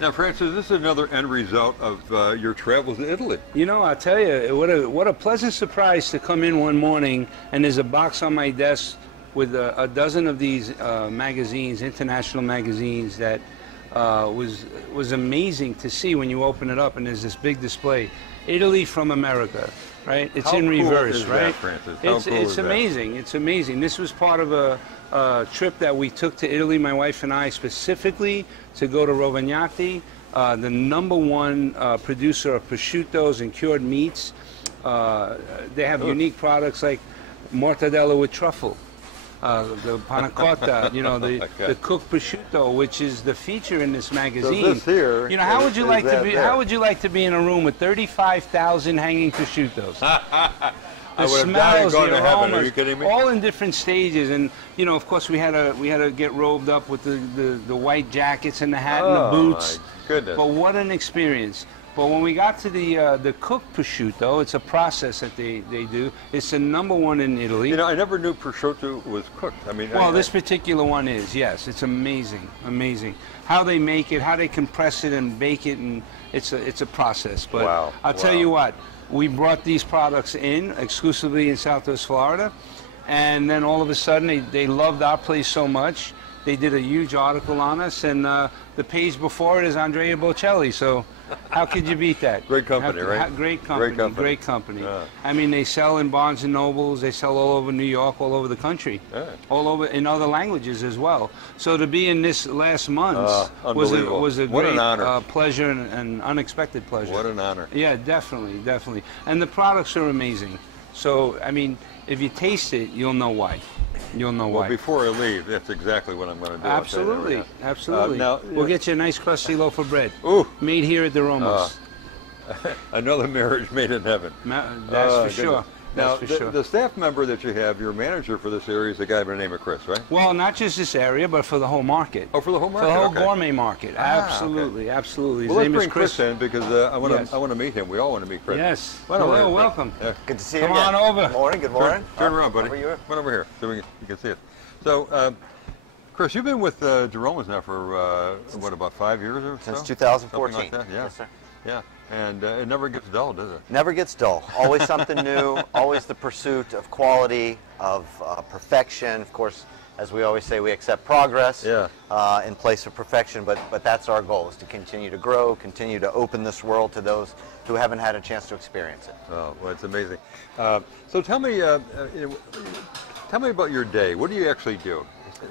Now, Francis, this is another end result of your travels to Italy. You know, I'll tell you, what a pleasant surprise to come in one morning and there's a box on my desk with a dozen of these magazines, international magazines, that was amazing to see when you open it up, and there's this big display, Italy from America, right? It's in reverse, right? It's amazing. It's amazing. This was part of a trip that we took to Italy, my wife and I, specifically to go to Rovagnati, the #1 producer of prosciuttos and cured meats. They have unique products like mortadella with truffle. The panna cotta, you know, the cooked prosciutto, which is the feature in this magazine. So this here, you know, how would you like to be? How would you like to be in a room with 35,000 hanging prosciuttos? The smells, the aromas, are you kidding me? All in different stages, and you know, of course, we had to get robed up with the white jackets and the hat and the boots. My goodness! But what an experience! But when we got to the cooked prosciutto, it's a process that they do. It's the #1 in Italy. You know, I never knew prosciutto was cooked. I mean, well, this particular one is, yes. It's amazing, amazing. How they make it, how they compress it and bake it, and it's a process. But wow, I'll tell you what, we brought these products in exclusively in Southwest Florida, and then all of a sudden they loved our place so much, they did a huge article on us, and the page before it is Andrea Bocelli, so how could you beat that? Great company, right? Great company, great company. I mean, they sell in Barnes & Nobles, they sell all over New York, all over the country, all over in other languages as well. So to be in this last month was a great pleasure and unexpected pleasure. What an honor. Yeah, definitely, definitely. And the products are amazing. So, I mean, if you taste it, you'll know why. You'll know why. Well, before I leave, that's exactly what I'm going to do. Absolutely, absolutely. Now, we'll get you a nice crusty loaf of bread. Ooh. Made here at DeRomo's. Another marriage made in heaven. That's for sure. Now, the staff member that you have, your manager for this area, is a guy by the name of Chris, right? Well, not just this area, but for the whole market. Oh, for the whole market? For the whole gourmet market. Absolutely, absolutely. Well, let's bring Chris in because I want to meet him. We all want to meet Chris. Yes. Hello, welcome. Good to see you. Come on over. Good morning, good morning. Turn around, buddy. Come over here so you can see it. So, Chris, you've been with DeRomo's now for, what, about 5 years or so? Since 2014. Something like that, yeah. Yes, sir. Yeah, and it never gets dull, does it? Never gets dull. Always something new, always the pursuit of quality, of perfection. Of course, as we always say, we accept progress in place of perfection, but that's our goal, is to continue to grow, continue to open this world to those who haven't had a chance to experience it. Oh, well, it's amazing. So tell me about your day. What do you actually do?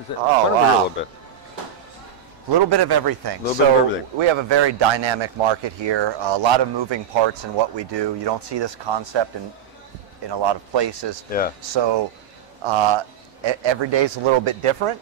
Oh, wow. A little bit. A little bit of everything. We have a very dynamic market here, a lot of moving parts in what we do. You don't see this concept in a lot of places. Yeah. So every day is a little bit different.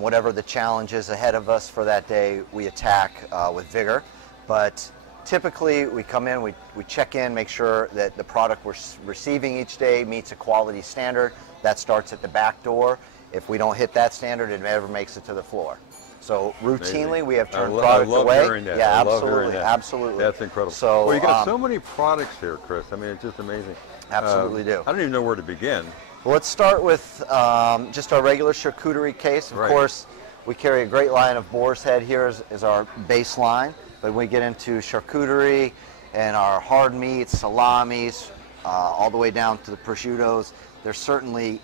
Whatever the challenge is ahead of us for that day, we attack with vigor. But typically we come in, we check in, make sure that the product we're receiving each day meets a quality standard. That starts at the back door. If we don't hit that standard, it never makes it to the floor. So routinely, we have turned product away. Hearing that. Yeah, absolutely, absolutely. That's incredible. So, well, you got so many products here, Chris. I mean, it's just amazing. Absolutely do. I don't even know where to begin. Well, let's start with just our regular charcuterie case. Of course, we carry a great line of boar's head here as our baseline, but we get into charcuterie and our hard meats, salamis, all the way down to the prosciuttos. There's certainly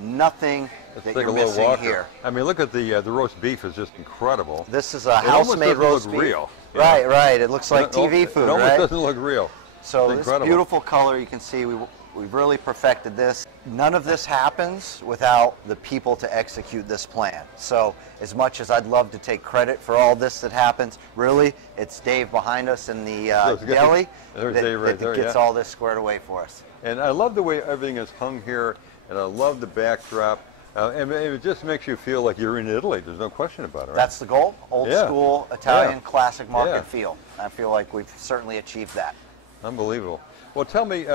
nothing that you're missing here. I mean, look at the roast beef is just incredible. This is a house-made roast beef. Real. Right, right. It looks like TV food, right? It almost doesn't look real. So this beautiful color, you can see we've really perfected this. None of this happens without the people to execute this plan. So as much as I'd love to take credit for all this that happens, really, it's Dave behind us in the deli that gets all this squared away for us. And I love the way everything is hung here, and I love the backdrop. And it just makes you feel like you're in Italy. There's no question about it, right? That's the goal. Old school Italian classic market feel. I feel like we've certainly achieved that. Unbelievable. Well, tell me,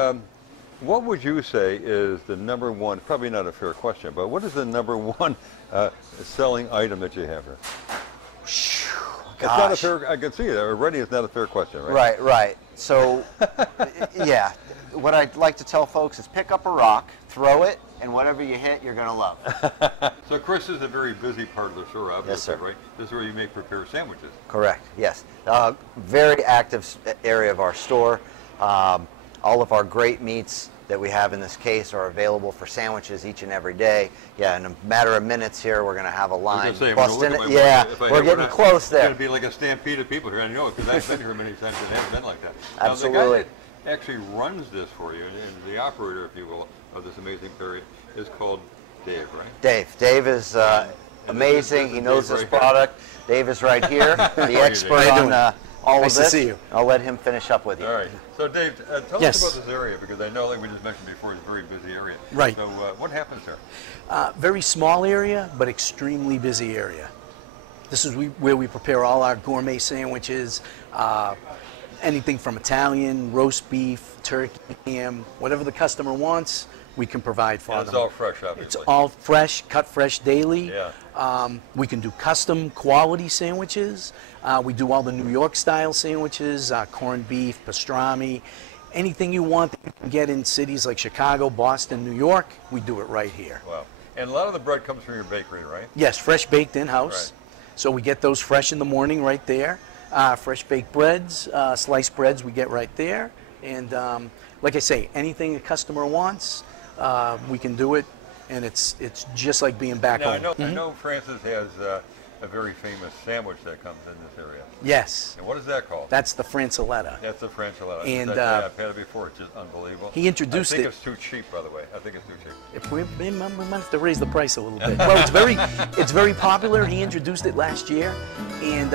what would you say is the #1, probably not a fair question, but what is the #1 selling item that you have here? It's not a Gosh. fair, I can see it already, it's not a fair question, right? Right, right. So, yeah, what I'd like to tell folks is pick up a rock, throw it, and whatever you hit, you're going to love. So Chris is a very busy part of the store, obviously, Yes, sir. right? This is where you make prepare sandwiches. Correct, yes. Very active area of our store. All of our great meats that we have in this case are available for sandwiches each and every day. Yeah, in a matter of minutes here, we're going to have a line busting it. Yeah, we're getting close there. It's going to be like a stampede of people here. I know it because I've been here many times and it hasn't been like that. Absolutely. Now, the guy that actually runs this for you, and the operator, if you will, of this amazing period, is called Dave, right? Dave is amazing. He knows this product. Dave is right here, the expert How you on doing? all Nice of this. to see you. I'll let him finish up with you. All right. So Dave, tell Yes. us about this area because I know, like we just mentioned before, it's a very busy area. Right. So what happens there? Very small area, but extremely busy area. This is where we prepare all our gourmet sandwiches, anything from Italian, roast beef, turkey, ham, whatever the customer wants, we can provide for And them. it's all fresh, obviously. It's all fresh, cut fresh daily. Yeah. We can do custom quality sandwiches. We do all the New York style sandwiches, corned beef, pastrami, anything you want that you can get in cities like Chicago, Boston, New York, we do it right here. Wow. And a lot of the bread comes from your bakery, right? Yes, fresh baked in-house. Right. So we get those fresh in the morning right there. Fresh baked breads, sliced breads we get right there. And like I say, anything a customer wants, we can do it. And it's just like being back Now, home. I know Francis has a very famous sandwich that comes in this area. Yes, And what is that called? that's the Franciletta. That's the Franciletta. And, I've had it before. It's just unbelievable. he introduced I think it- it's too cheap, by the way. I think it's too cheap. If we might have to raise the price a little bit. Well, it's very popular. He introduced it last year and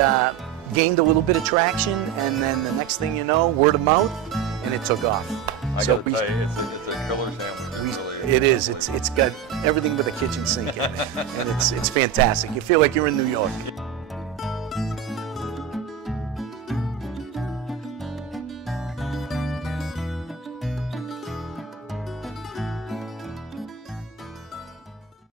gained a little bit of traction. And then the next thing you know, word of mouth, and it took off. I So got to tell you, it's a killer sandwich. it is. It's got everything but a kitchen sink in it, and it's fantastic. You feel like you're in New York.